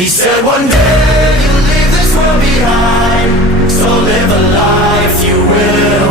He said one day you'll leave this world behind, so live a life you will